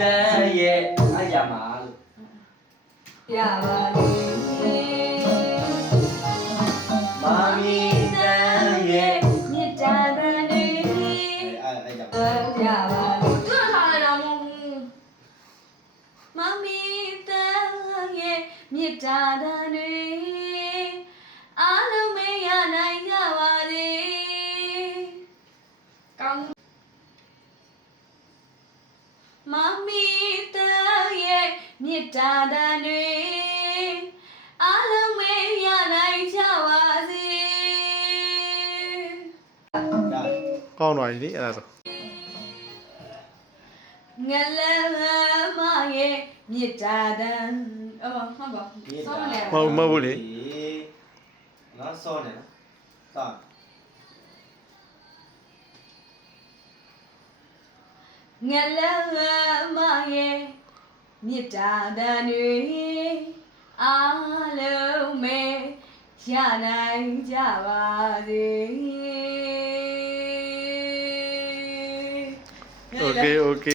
တဲ့ရဲ့အရာမှာလို့ ရပါလေမာမီတဲ့ရဲ့မြစ်တာတဲ့နေ အဲ့ကြောင့် ရပါလေသူ့ထားလိုက်တော့မာမီတဲ့ရဲ့မြစ်တာတဲ့နေအားလုံးမရနိုင်ကြပါစေကောင်းမာမီတဲ့ရဲ့မြစ်တာတဲ့နေအားလုံးမရနိုင်ကြပါစေ ကောင်းသွားပြီလေအဲ့ဒါဆို ငလမရဲ့မြစ်တာတန်ဟုတ်ပါဆောင်းမလဲ မဟုတ်ဘူးလေ ငါစောနေလားတာ ငလမရဲ့မြစ်တာတန်တွေအားလုံးမဲရနိုင်ကြပါစေ โอเค